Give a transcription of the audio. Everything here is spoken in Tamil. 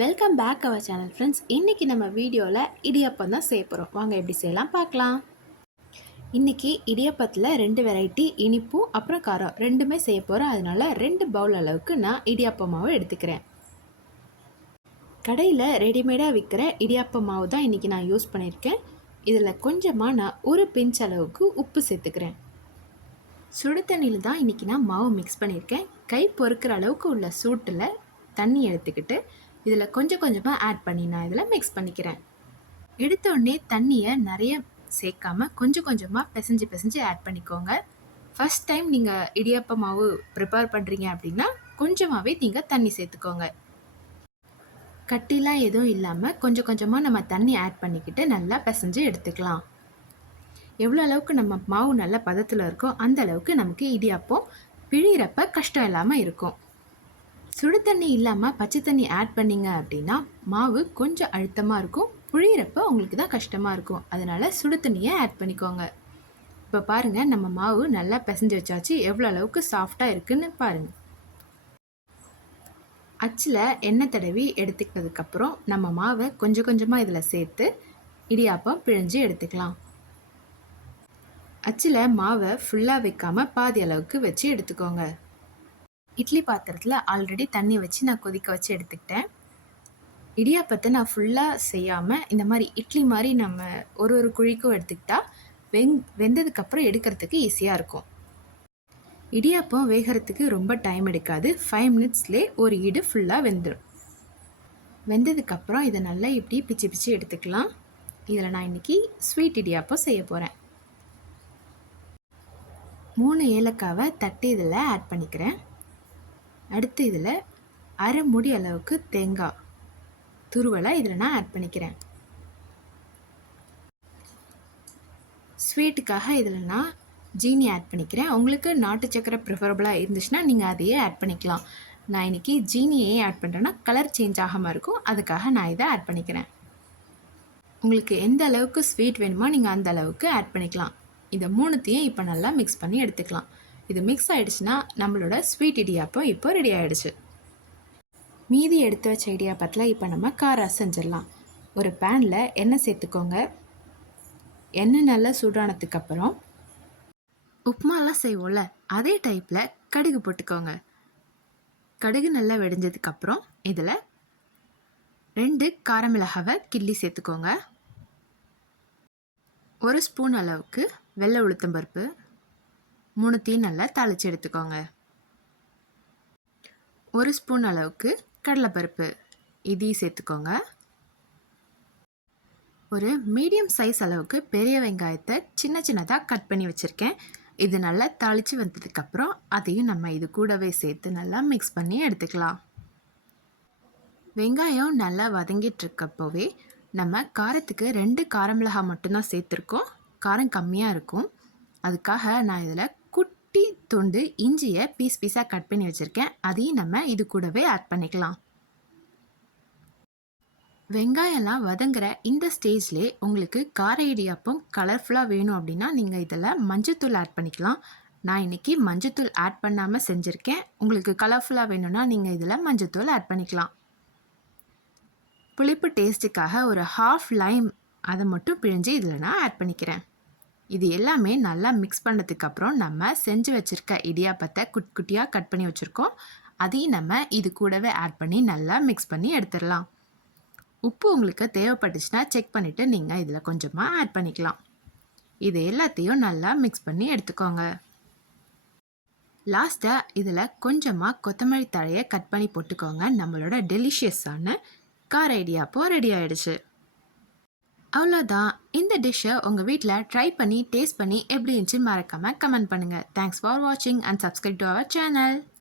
Welcome back our channel friends. இன்றைக்கி நம்ம வீடியோவில் இடியப்பம் தான் செய்ய போகிறோம். வாங்க எப்படி செய்யலாம் பார்க்கலாம். இன்றைக்கி இடியப்பத்தில் 2 வெரைட்டி, இனிப்பும் அப்புறம் காரம் ரெண்டுமே செய்ய போகிறோம். அதனால் 2 பவுல் அளவுக்கு நான் இடியாப்ப மாவு எடுத்துக்கிறேன். கடையில் ரெடிமேடாக விற்கிற இடியாப்ப மாவு தான் இன்றைக்கி நான் யூஸ் பண்ணியிருக்கேன். இதில் கொஞ்சமாக நான் ஒரு பிஞ்ச் அளவுக்கு உப்பு சேர்த்துக்கிறேன். சுடு தண்ணியில் தான் இன்றைக்கி நான் மாவு மிக்ஸ் பண்ணியிருக்கேன். கை பொறுக்கிற அளவுக்கு உள்ள சூட்டில் தண்ணி எடுத்துக்கிட்டு இதில் கொஞ்சம் கொஞ்சமாக ஆட் பண்ணி நான் இதில் மிக்ஸ் பண்ணிக்கிறேன். எடுத்தோடனே தண்ணியை நிறைய சேர்க்காமல் கொஞ்சம் கொஞ்சமாக பிசைஞ்சு ஆட் பண்ணிக்கோங்க. ஃபஸ்ட் டைம் நீங்கள் இடியாப்ப மாவு ப்ரிப்பேர் பண்ணுறீங்க அப்படின்னா கொஞ்சமாகவே நீங்கள் தண்ணி சேர்த்துக்கோங்க. கட்டிலாம் எதுவும் இல்லாமல் கொஞ்சம் கொஞ்சமாக நம்ம தண்ணி ஆட் பண்ணிக்கிட்டு நல்லா பிசைஞ்சு எடுத்துக்கலாம். எவ்வளோ அளவுக்கு நம்ம மாவு நல்ல பதத்தில் இருக்கோ அந்த அளவுக்கு நமக்கு இடியாப்பம் பிழிகிறப்ப கஷ்டம் இல்லாமல் இருக்கும். சுடு தண்ணி இல்லாமல் பச்சை தண்ணி ஆட் பண்ணிங்க அப்படின்னா மாவு கொஞ்சம் அழுத்தமாக இருக்கும், புழியிறப்ப உங்களுக்கு தான் கஷ்டமாக இருக்கும். அதனால் சுடு தண்ணியை ஆட் பண்ணிக்கோங்க. இப்போ பாருங்கள், நம்ம மாவு நல்லா பிசைஞ்சு வச்சாச்சு. எவ்வளோ அளவுக்கு சாஃப்டாக இருக்குதுன்னு பாருங்கள். அச்சில் எண்ணெய் தடவி எடுத்துக்கிட்டதுக்கப்புறம் நம்ம மாவை கொஞ்சம் கொஞ்சமாக இதில் சேர்த்து இடியாப்பம் பிழிஞ்சு எடுத்துக்கலாம். அச்சில் மாவை ஃபுல்லாக வைக்காமல் பாதி அளவுக்கு வச்சு எடுத்துக்கோங்க. இட்லி பாத்திரத்தில் ஆல்ரெடி தண்ணி வச்சு நான் கொதிக்க வச்சு எடுத்துக்கிட்டேன். இடியாப்பத்தை நான் ஃபுல்லாக செய்யாமல் இந்த மாதிரி இட்லி மாதிரி நம்ம ஒரு குழிக்கும் எடுத்துக்கிட்டால் வெந்ததுக்கப்புறம் எடுக்கிறதுக்கு ஈஸியாக இருக்கும். இடியாப்பம் வேகிறதுக்கு ரொம்ப டைம் எடுக்காது. 5 மினிட்ஸ்லேயே ஒரு ஈடு ஃபுல்லாக வெந்துடும். வெந்ததுக்கப்புறம் இதை நல்லா இப்படி பிச்சு எடுத்துக்கலாம். இதில் நான் இன்றைக்கி ஸ்வீட் இடியாப்பம் செய்ய போகிறேன். 3 ஏலக்காவை தட்டி இதில் ஆட் பண்ணிக்கிறேன். அடுத்து இதில் அரை மூடி அளவுக்கு தேங்காய் துருவலை இதில் நான் ஆட் பண்ணிக்கிறேன். ஸ்வீட்டுக்காக இதில் நான் ஜீனி ஆட் பண்ணிக்கிறேன். உங்களுக்கு நாட்டு சக்கரை ப்ரிஃபரபுளாக இருந்துச்சுன்னா நீங்கள் அதையே ஆட் பண்ணிக்கலாம். நான் இன்றைக்கி ஜீனியே ஆட் பண்ணுறேன்னா கலர் சேஞ்ச் ஆகாமல் இருக்கும், அதுக்காக நான் இதை ஆட் பண்ணிக்கிறேன். உங்களுக்கு எந்த அளவுக்கு ஸ்வீட் வேணுமோ நீங்கள் அந்த அளவுக்கு ஆட் பண்ணிக்கலாம். இதை மூணுத்தையும் இப்போ நல்லா மிக்ஸ் பண்ணி எடுத்துக்கலாம். இது மிக்ஸ் ஆகிடுச்சுன்னா நம்மளோட ஸ்வீட் இடியாப்பம் இப்போ ரெடி ஆகிடுச்சு. மீதி எடுத்து வச்ச இடியாப்பத்தில் இப்போ நம்ம காரம் செஞ்சிடலாம். ஒரு பேனில் எண்ணெய் சேர்த்துக்கோங்க. எண்ணெய் நல்லா சூடானதுக்கப்புறம் உப்புமாலாம் செய்வோம்ல அதே டைப்பில் கடுகு போட்டுக்கோங்க. கடுகு நல்லா வெடிஞ்சதுக்கப்புறம் இதில் 2 காரமிளகாவை கிள்ளி சேர்த்துக்கோங்க. 1 ஸ்பூன் அளவுக்கு வெள்ளை உளுத்தம்பருப்பு, 3 நல்லா தாளித்து எடுத்துக்கோங்க. 1 ஸ்பூன் அளவுக்கு கடலைப்பருப்பு இதையும் சேர்த்துக்கோங்க. ஒரு மீடியம் சைஸ் அளவுக்கு பெரிய வெங்காயத்தை சின்னதாக கட் பண்ணி வச்சுருக்கேன். இது நல்லா தாளித்து வந்ததுக்கப்புறம் அதையும் நம்ம இது கூடவே சேர்த்து நல்லா மிக்ஸ் பண்ணி எடுத்துக்கலாம். வெங்காயம் நல்லா வதங்கிட்டுருக்கப்போவே நம்ம காரத்துக்கு 2 காரமிளகாய் மட்டும்தான் சேர்த்துருக்கோம். காரம் கம்மியாக இருக்கும். அதுக்காக நான் இதில் குட்டி துண்டு இஞ்சியை பீஸாக கட் பண்ணி வச்சுருக்கேன். அதையும் நம்ம இது கூடவே ஆட் பண்ணிக்கலாம். வெங்காயம்லாம் வதங்குற இந்த ஸ்டேஜ்லேயே உங்களுக்கு கார இடியாப்பம் கலர்ஃபுல்லாக வேணும் அப்படின்னா நீங்கள் இதில் மஞ்சத்தூள் ஆட் பண்ணிக்கலாம். நான் இன்றைக்கி மஞ்சத்தூள் ஆட் பண்ணாமல் செஞ்சுருக்கேன். உங்களுக்கு கலர்ஃபுல்லாக வேணும்னா நீங்கள் இதில் மஞ்சத்தூள் ஆட் பண்ணிக்கலாம். புளிப்பு டேஸ்ட்டுக்காக ஒரு 1/2 லைம் அதை மட்டும் பிழிஞ்சு இதில் நான் ஆட் பண்ணிக்கிறேன். இது எல்லாமே நல்லா மிக்ஸ் பண்ணதுக்கப்புறம் நம்ம செஞ்சு வச்சுருக்க இடியாப்பத்தை குட்டியாக கட் பண்ணி வச்சுருக்கோம். அதையும் நம்ம இது கூடவே ஆட் பண்ணி நல்லா மிக்ஸ் பண்ணி எடுத்துடலாம். உப்பு உங்களுக்கு தேவைப்பட்டுச்சுன்னா செக் பண்ணிவிட்டு நீங்கள் இதில் கொஞ்சமாக ஆட் பண்ணிக்கலாம். இது எல்லாத்தையும் நல்லா மிக்ஸ் பண்ணி எடுத்துக்கோங்க. லாஸ்ட்டாக இதில் கொஞ்சமாக கொத்தமல்லி தழையை கட் பண்ணி போட்டுக்கோங்க. நம்மளோட டெலிஷியஸான கார இடியாப்பம் ரெடி ஆகிடுச்சு. அவ்வளோதான். இந்த டிஷ்ஷை உங்கள் வீட்டில் ட்ரை பண்ணி டேஸ்ட் பண்ணி எப்படி இருந்துச்சுன்னு மறக்காமல் கமெண்ட் பண்ணுங்கள். தேங்க்ஸ் ஃபார் வாட்சிங் and subscribe to our channel.